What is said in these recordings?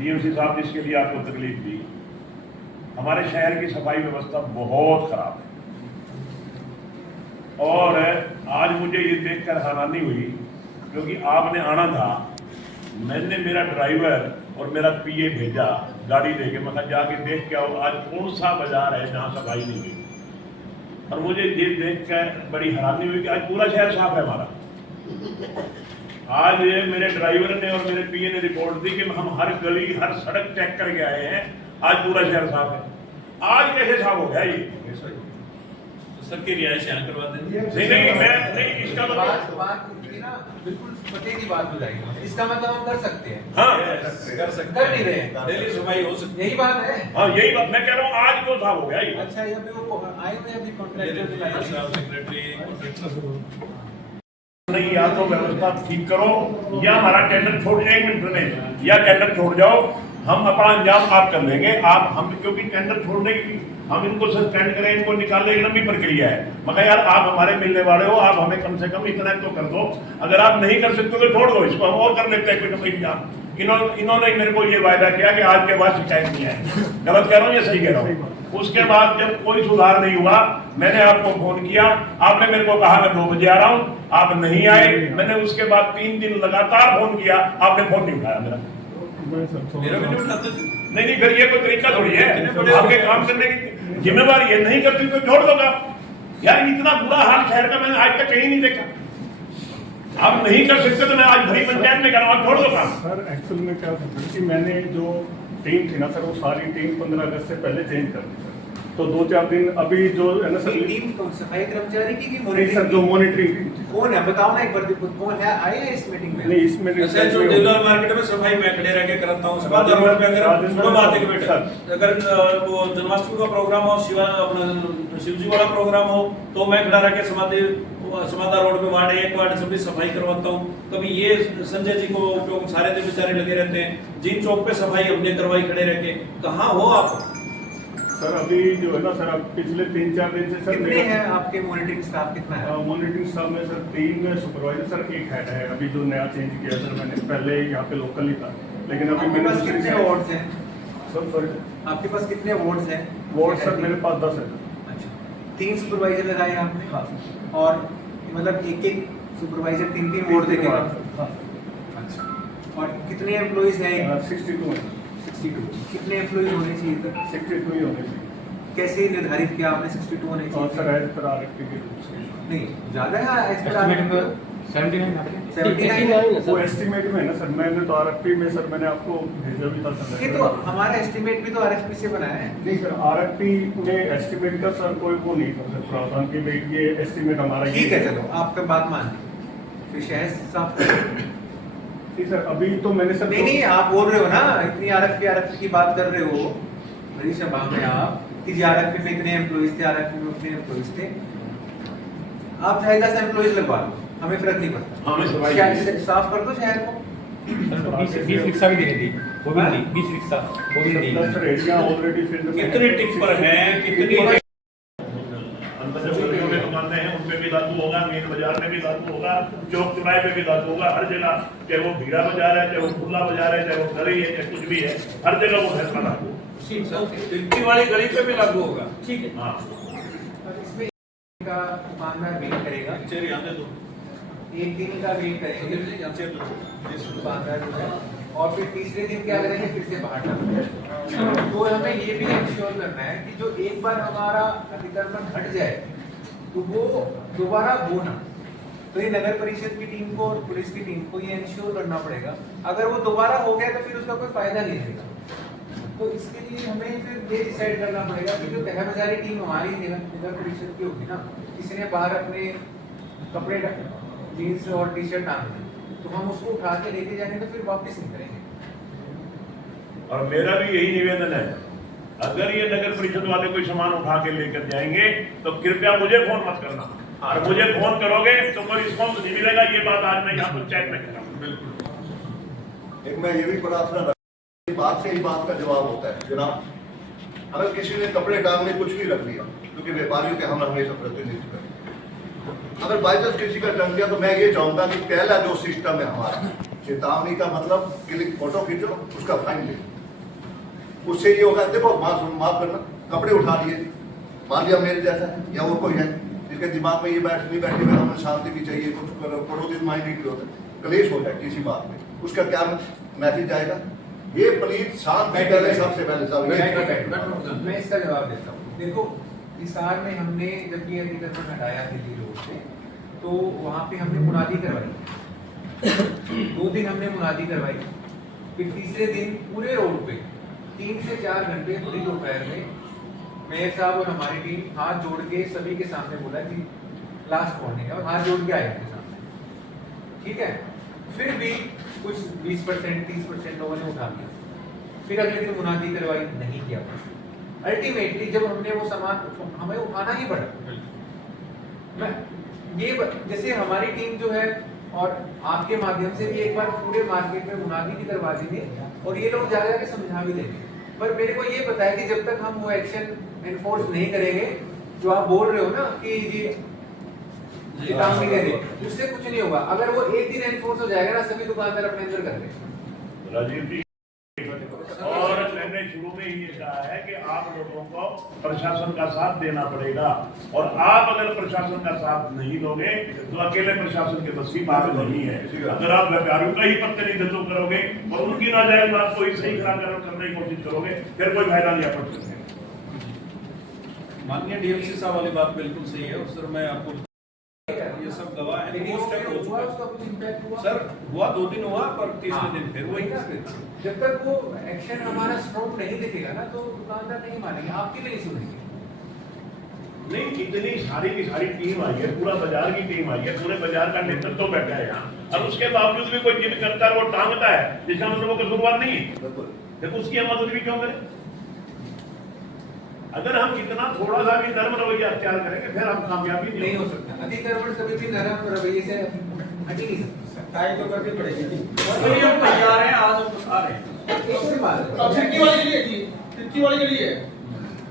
DMC साहब जिसके लिए आपको तकलीफ दी, हमारे शहर की सफाई व्यवस्था बहुत खराब है। और आज मुझे ये देखकर हैरानी हुई, क्योंकि आपने आना था, मैंने मेरा ड्राइवर और मेरा पीए भेजा गाड़ी लेके, मैं जाके देख के आओ आज कौन सा बाजार है जहाँ सफाई नहीं हुई। और मुझे ये देख कर बड़ी हैरानी हुई कि आज पूरा शहर साफ है हमारा। आज मेरे ड्राइवर ने और मेरे पीए ने रिपोर्ट दी कि हम हर गली हर सड़क चेक करके आए हैं, आज पूरा शहर साफ है। आज कैसे साफ हो गया ये? सर की रिहाइश यहाँ करवा देंगे। नहीं इसका तो बात ना बिल्कुल पते की बात हो जाएगी। इसका मतलब हम कर सकते हैं। हाँ कर सकते कर नहीं रहे हैं। डेली सफाई हो सकती है, यही बात है। हाँ यही बात मैं कह रहा हूँ, आज क्यों साफ हो गया ये? अच्छा यहाँ पे वो आए हुए अभी कॉन्ट्रैक्टर सेक्रेटरी नहीं, या तो व्यवस्था ठीक करो या हमारा टेंडर छोड़ जाए। 1 मिनट में या टेंडर छोड़ जाओ, हम अपना अंजाम आप कर लेंगे। आप हम क्योंकि टेंडर छोड़ने की हम इनको सस्पेंड करें, इनको निकालने की लंबी प्रक्रिया है। मगर यार आप हमारे मिलने वाले हो, आप हमें कम से कम इतना तो कर दो। अगर आप नहीं कर सकते तो छोड़ दो, इसको हम और कर लेते हैं कोई इंतजाम। इन्होंने मेरे को ये वायदा किया कि आज के बाद शिकायत नहीं आएगी। गलत कह रहा हूँ या सही कह रहा हूँ? उसके बाद जब कोई सुधार नहीं हुआ, मैंने आपको फोन किया, आपने मेरे को कहा मैं 2 बजे आ रहा हूँ, आप नहीं आए। मैंने उसके बाद 3 दिन लगातार फोन किया, आपने फोन नहीं उठाया मेरा। मेरा भी नहीं उठाते। नहीं फिर ये कोई तरीका थोड़ी है आपके काम करने की जिम्मेवारी है। नहीं करती तो छोड़ दो काम। यार इतना बुरा हाल शहर का मैंने आज तक कहीं नहीं देखा। आप नहीं कर सकते तो मैं आज भरी पंचायत में कर रहा हूँ, छोड़ दो काम। सर एक्चुअल में क्या था कि मैंने जो टीम थी ना सर, वो सारी टीम 15 अगस्त से पहले चेंज कर दी सर। तो 2-4 दिन अभी जो है ना सर, टीम कौन सफाई कर्मचारी की नहीं सर, जो मॉनिटरिंग टीम थी। कौन है बताओ ना एक बार, कौन है आए हैं इस मीटिंग में? नहीं इसमें ऐसे जो दिलदार मार्केट में सफाई मैं खड़े रह के करता हूँ। समाधार रोड पे अगर सुनो बात एक मिनट, अगर वो जन्माष्टमी का प्रोग्राम हो, शिवजी वाला प्रोग्राम हो, तो मैं खड़ा रह के समाधार रोड पे वार्ड 1 वार्ड सभी सफाई करवाता हूँ। कभी ये संजय जी को उपयोग सारे दिन बेचारे लगे रहते हैं। जिन चौक पे सफाई हमने करवाई खड़े रह के, कहाँ हो आप? सर अभी जो है ना सर, अब पिछले 3-4 दिन से सर कितने हैं आपके मॉनिटरिंग स्टाफ? कितना है मॉनिटरिंग स्टाफ में सर 3 सुपरवाइजर सर, 1 हेड है। अभी जो नया चेंज किया सर मैंने, पहले यहाँ पे लोकल ही था, लेकिन अभी आपके मैंने पास कितने वार्ड्स हैं? सर सर आपके पास कितने वार्ड्स हैं? वार्ड सर मेरे पास 10 है। अच्छा, 3 सुपरवाइजर लगाए आपने? हाँ और मतलब एक सुपरवाइजर 3 वार्ड देखेगा? अच्छा, और कितने एम्प्लॉइज हैं? 62 है। 62। कितने एम्प्लॉइज होने चाहिए इधर? 62 ही होने चाहिए। कैसे निर्धारित किया आपने 62 होने और चाहिए? सर एज पर आरएफपी के रूप से नहीं ज्यादा है एज पर 79 वो एस्टिमेट में है ना सर। मैंने तो आरएफपी में सर मैंने आपको भेजा भी था सर। ये तो हमारा एस्टिमेट भी तो आरएफपी से बना है। नहीं सर, आरएफपी में एस्टिमेट का सर कोई वो नहीं था सर, प्रावधान की भाई ये एस्टिमेट हमारा। ठीक है चलो आपका बात मान फिर शहर साफ जी सर। अभी तो मैंने सर नहीं आप बोल रहे हो ना, इतनी आरएफपी की बात कर रहे हो बड़ी सभा में आप कि आरएफपी में इतने एम्प्लॉइज थे, आरएफपी में उतने एम्प्लॉइज थे। आप चाहे 10 एम्प्लॉइज लगवा लो, हमें फर्क नहीं पड़ता। हमें साफ कर दो शहर को। 20 रिक्शा भी दे दी, वो भी नहीं 20 रिक्शा वो भी नहीं। सर एरिया ऑलरेडी फील्ड में कितने टिप्पर हैं, कितनी में दुकानें हैं, उनमें भी लागू होगा, मेन बाजार में भी लागू होगा, चौक चौराहे में भी लागू होगा, हर जगह, चाहे वो भीड़ा बाजार है, चाहे वो खुला बाजार है, चाहे वो गली है, चाहे कुछ भी है, हर जगह वो फैसला लागू होगा। तिलकी वाली गली पे भी लागू होगा। ठीक है। हाँ इसमें का दुकानदार वेट करेगा, चेयर यहाँ दे दो, 1 दिन का वेट करेंगे यहाँ चेयर दो। दुकानदार जो है, और फिर तीसरे दिन क्या करेंगे, फिर से बाहर डालेंगे। तो हमें ये भी इंश्योर करना है कि जो एक बार हमारा अतिक्रमण हट जाए तो वो दोबारा हो ना। तो ये नगर परिषद की टीम को और पुलिस की टीम को ये इंश्योर करना पड़ेगा। अगर वो दोबारा हो गया तो फिर उसका कोई फायदा नहीं रहेगा। तो इसके लिए हमें फिर ये डिसाइड करना पड़ेगा कि जो तह बाजारी टीम हमारी नगर परिषद की होगी ना, किसी ने बाहर अपने कपड़े जीन्स और टी शर्ट टांग दी, तो हम उसको उठा के लेके जाएंगे तो फिर वापस नहीं करेंगे। और मेरा भी यही निवेदन है, अगर ये नगर परिषद वाले कोई सामान उठा के लेकर जाएंगे तो कृपया मुझे फोन मत करना। और मुझे फोन करोगे तो कोई रिस्पॉन्स नहीं मिलेगा। ये बात आज मैं यहाँ पंचायत में कर रहा हूँ। बिल्कुल। एक मैं ये भी प्रार्थना बात से ही बात का जवाब होता है जनाब। अगर किसी ने कपड़े टांगने कुछ भी रख दिया, क्योंकि व्यापारियों के हम हमेशा प्रतिनिधित्व करें, अगर बाई चांस किसी का टंग गया तो मैं ये चाहूंगा कि पहला जो सिस्टम है हमारा चेतावनी का मतलब क्लिक फोटो खींचो, उसका फाइन ले। उससे ये होगा, देखो माफ करना, कपड़े उठा लिए, मान लिया मेरे जैसा है या और कोई है जिसके दिमाग में ये नहीं बैठे में हमें शांति भी चाहिए, कुछ पड़ोसी माइंड नहीं होता, क्लेश हो जाए किसी बात में, उसका क्या मैसेज जाएगा? ये प्लीज शांति पहले, सबसे पहले मैं इसका जवाब देता हूँ। देखो, हिसार में हमने जब ये अतिक्रमण हटाया दिल्ली रोड से, तो वहाँ पे हमने मुनादी करवाई। 2 दिन हमने मुनादी करवाई, फिर तीसरे दिन पूरे रोड पे 3 से 4 घंटे पूरी दोपहर में मेयर साहब और हमारी टीम हाथ जोड़ के सभी के सामने बोला कि लास्ट वार्निंग है, और हाथ जोड़ के आए उनके सामने। ठीक है, फिर भी कुछ 20% 30% लोगों ने उठा लिया। फिर अगले दिन मुनादी करवाई, नहीं किया। अल्टीमेटली जब हमने वो सामान हमें उठाना ही पड़ा। मैं ये जैसे हमारी टीम जो है और आपके माध्यम से भी एक बार पूरे मार्केट में मुनादी भी करवा देंगे और ये लोग जा के समझा भी देंगे। पर मेरे को ये पता है कि जब तक हम वो एक्शन एनफोर्स नहीं करेंगे, जो आप बोल रहे हो ना कि जी चेतावनी दे दे, उससे कुछ नहीं होगा। अगर वो एक दिन एनफोर्स हो जाएगा ना, सभी दुकानदार अपने अंदर कर लेंगे। राजीव जी, और मैंने शुरू में ही ये कहा है कि आप लोगों को प्रशासन का साथ देना पड़ेगा, और आप अगर प्रशासन का साथ नहीं दोगे तो अकेले प्रशासन के बस की बात नहीं है। अगर आप व्यापारियों का ही प्रतिनिधित्व करोगे और उनकी नाजायज बात को ही सही करने की कोशिश करोगे, फिर कोई फायदा नहीं आपको। माननीय डीएमसी साहब वाली बात बिल्कुल सही है, और सर मैं आपको ये सब गवाह है, सर हुआ 2 दिन हुआ, पर तीसरे दिन फिर वही। जब तक वो एक्शन हमारा स्ट्रॉन्ग नहीं दिखेगा ना, तो दुकानदार नहीं मानेंगे, आपकी भी नहीं सुनेंगे। नहीं, इतनी सारी की सारी टीम आई है, पूरा बाजार की टीम आई है, पूरे बाजार का नेतृत्व तो बैठा है यहाँ, और उसके बावजूद भी कोई जिद करता है, वो टांगता है, जिसका मतलब वो कसूरवार नहीं है। देखो उसकी हम मदद भी क्यों करें? अगर हम इतना थोड़ा सा भी नर्म रवैया अख्तियार करेंगे, फिर हम कामयाबी नहीं हो सकता। अतिक्रमण कभी भी नरम रवैये से हट ही नहीं सकता। सख्ताई तो करनी पड़ेगी। वही हम तैयार हैं, आज हम आ रहे हैं। एक ही बात है। अब खिड़की वाली गली है जी, खिड़की वाली गली है,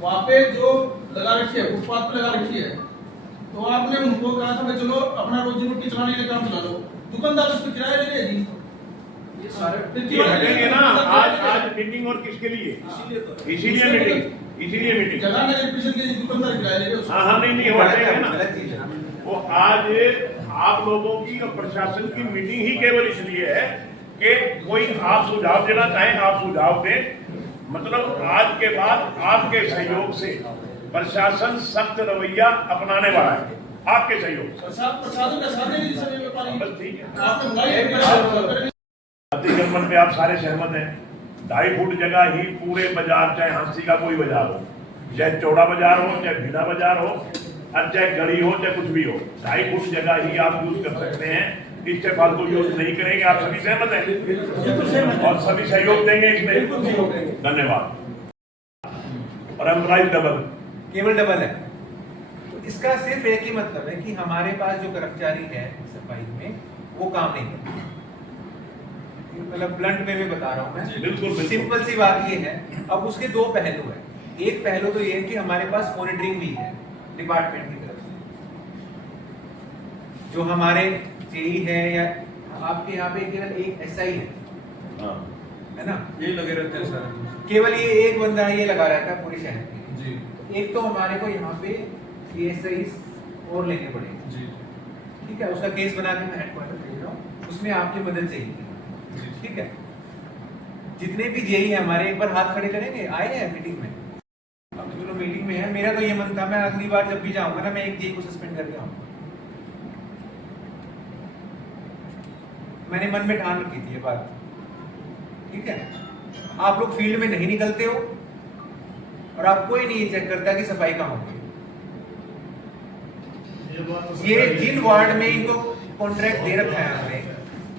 वहाँ पे जो लगा रखी है, फुटपाथ पे लगा रखी है, तो आपने उनको कहा था कि चलो अपना रोजी रोटी चलाने के लिए काम चला लो, दुकानदार उसको किराया ले रहे जी। ये सारे खिड़की ये वाली हटेंगे ना। आज मीटिंग और किसके लिए? इसीलिए मीटिंग जगह नगर परिषद के दुकानदार किराया ले रहे हैं। हाँ, नहीं हटेंगे ना। गलत चीज है। वो आज आप लोगों की और प्रशासन की मीटिंग ही केवल इसलिए है कि कोई आप सुझाव देना चाहें, आप सुझाव दें। मतलब आज के बाद आपके सहयोग से प्रशासन सख्त रवैया अपनाने वाला है, आपके सहयोग से। प्रशासन का साथ नहीं सभी व्यापारी। बस ठीक है। आपने बुलाई अतिक्रमण पे आप सारे सहमत हैं। 2.5 फुट जगह ही पूरे बाजार, चाहे हंसी का कोई बाजार हो, चाहे चौड़ा बाजार हो, चाहे भिड़ा बाजार हो, और चाहे गली हो, चाहे कुछ भी हो, 2.5 फुट जगह ही आप यूज कर सकते हैं। इससे फालतू यूज नहीं करेंगे। आप सभी सहमत हैं और सभी सहयोग देंगे इसमें। धन्यवाद। और एम्प्लॉइज डबल, केवल डबल है। तो इसका सिर्फ एक ही मतलब है कि हमारे पास जो कर्मचारी है सफाई में, वो काम नहीं करते। मतलब ब्लंट में भी बता रहा हूँ मैं, बिल्कुल। सिंपल सी बात ये है। अब उसके 2 पहलू है। एक पहलू तो ये है कि हमारे पास मॉनिटरिंग भी है डिपार्टमेंट की तरफ से, जो हमारे जेई है या आपके यहाँ पे केवल एक एसआई है ना, यही लगे रहते हैं सर। केवल ये एक बंदा ये लगा रहता है पूरे शहर में जी एक तो हमारे को यहाँ पे एएसआई और लेने पड़ेंगे। जी ठीक है, उसका केस बना के मैं हेडक्वार्टर भेज रहा हूँ, उसमें आपकी मदद चाहिए। ठीक है, जितने भी जेई है हमारे, एक बार हाथ खड़े करेंगे। आए हैं मीटिंग में? अब तो चलो मीटिंग में है। मेरा तो ये मन था, मैं अगली बार जब भी जाऊंगा ना, मैं एक जेई को सस्पेंड करके आऊंगा। मैंने मन में ठान रखी थी ये बात। ठीक है, आप लोग फील्ड में नहीं निकलते हो और आप कोई नहीं चेक करता कि सफाई कहाँ होगी। ये जिन वार्ड में इनको कॉन्ट्रैक्ट दे रखा है हमने,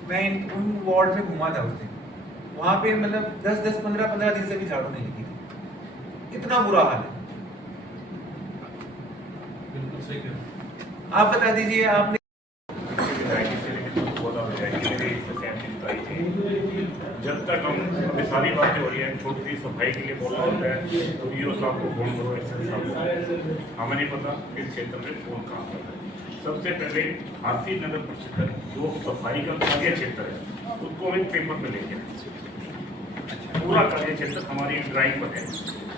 मैं उन वार्ड में घुमा था उस दिन, वहां पे मतलब 10-10, 15-15 दिन से भी झाड़ू नहीं लगी थी। इतना बुरा हाल है। बिल्कुल सही कह रहे हैं। आप बता दीजिए, आपने जब तक हम सारी बातें हो रही हैं, छोटी सी सफाई के लिए बोलना होता है तो ईओ साहब को फोन करो, एसएस साहब को। हमें नहीं पता इस क्षेत्र में कौन काम कर रहा है। सबसे पहले हाथी नगर परिषद जो सफाई का कार्य क्षेत्र है उसको हम पेपर पे लेके आए। पूरा कार्य क्षेत्र हमारी ड्राइंग पर है।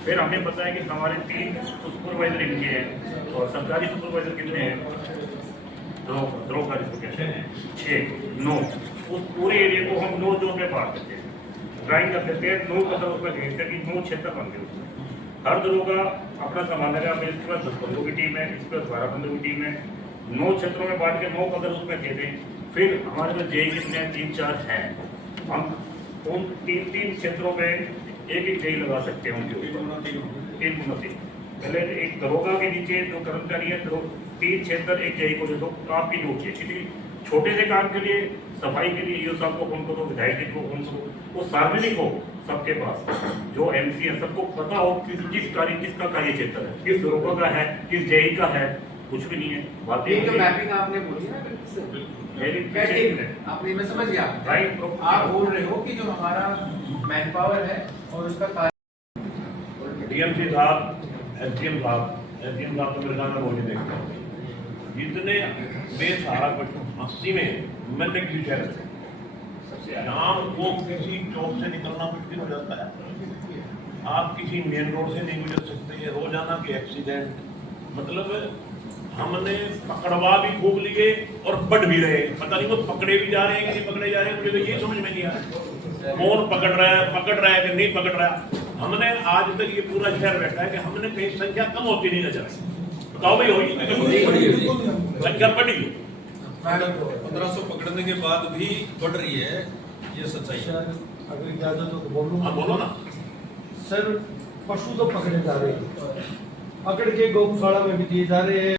फिर हमें बताया कि हमारे 3 सुपरवाइजर इनके हैं और सरकारी सुपरवाइजर कितने हैं, द्रोह का जिसको कहते हैं 6 9। उस पूरे एरिया को हम 9 जोन में बांट देते हैं, ड्राइंग कर देते हैं। 9 कदम उसमें भेजते हैं कि 9 क्षेत्र बन गए उसमें। हर दलों का अपना सामान है। इसके बाद 10 बंदों की टीम है, इसके बाद 12 बंदों की टीम है। 9 क्षेत्रों में बांट के 9 कदम उसमें दे दें। फिर हमारे पास जेई कितने 3-4 हैं, हम उन 3 क्षेत्रों में एक जेई लगा सकते हैं उनके ऊपर 3 पहले एक दरोगा के नीचे जो कर्मचारी है 3 क्षेत्र एक जेई को दे दो, आपकी ड्यूटी है। किसी छोटे से काम के लिए, सफाई के लिए ईओ साहब को फोन करो, विधायक जी को फोन करो, वो सार्वजनिक हो सबके पास, जो एमसी है सबको पता हो कि किसका कार्य क्षेत्र है, किस दरोगा का है, किस जेई का है। कुछ भी नहीं है बात। ये जो मैपिंग आपने बोली ना आपने, मैं समझ गया। राइट, आप बोल रहे हो कि जो हमारा मैन पावर है और उसका डीएमसी साहब, एसडीएम साहब तो मेरे गाना बोलने देखते हैं जितने बेसहारा बच्चों 80 में मैंने किसी शहर से शाम को किसी चौक से निकलना मुश्किल हो जाता है। आप किसी मेन रोड से नहीं गुजर सकते। रोजाना के एक्सीडेंट, मतलब हमने पकड़वा भी खूब लिए और बढ़ भी रहे। पता नहीं वो पकड़े भी जा रहे हैं कि नहीं पकड़े जा रहे हैं, मुझे तो ये समझ में नहीं आ रहा कौन पकड़ रहा है कि नहीं पकड़ रहा है। हमने आज तक ये पूरा शहर बैठा है कि हमने कहीं संख्या कम होती नहीं नजर आई। बताओ भाई, होगी संख्या बढ़ी 1500 पकड़ने के बाद भी बढ़ रही है, ये सच्चाई है। अगर इजाजत हो तो बोलूं। हाँ बोलो ना सर, पशु तो पकड़े जा रहे हैं, पकड़ के गौशाला में भी दिए जा रहे हैं।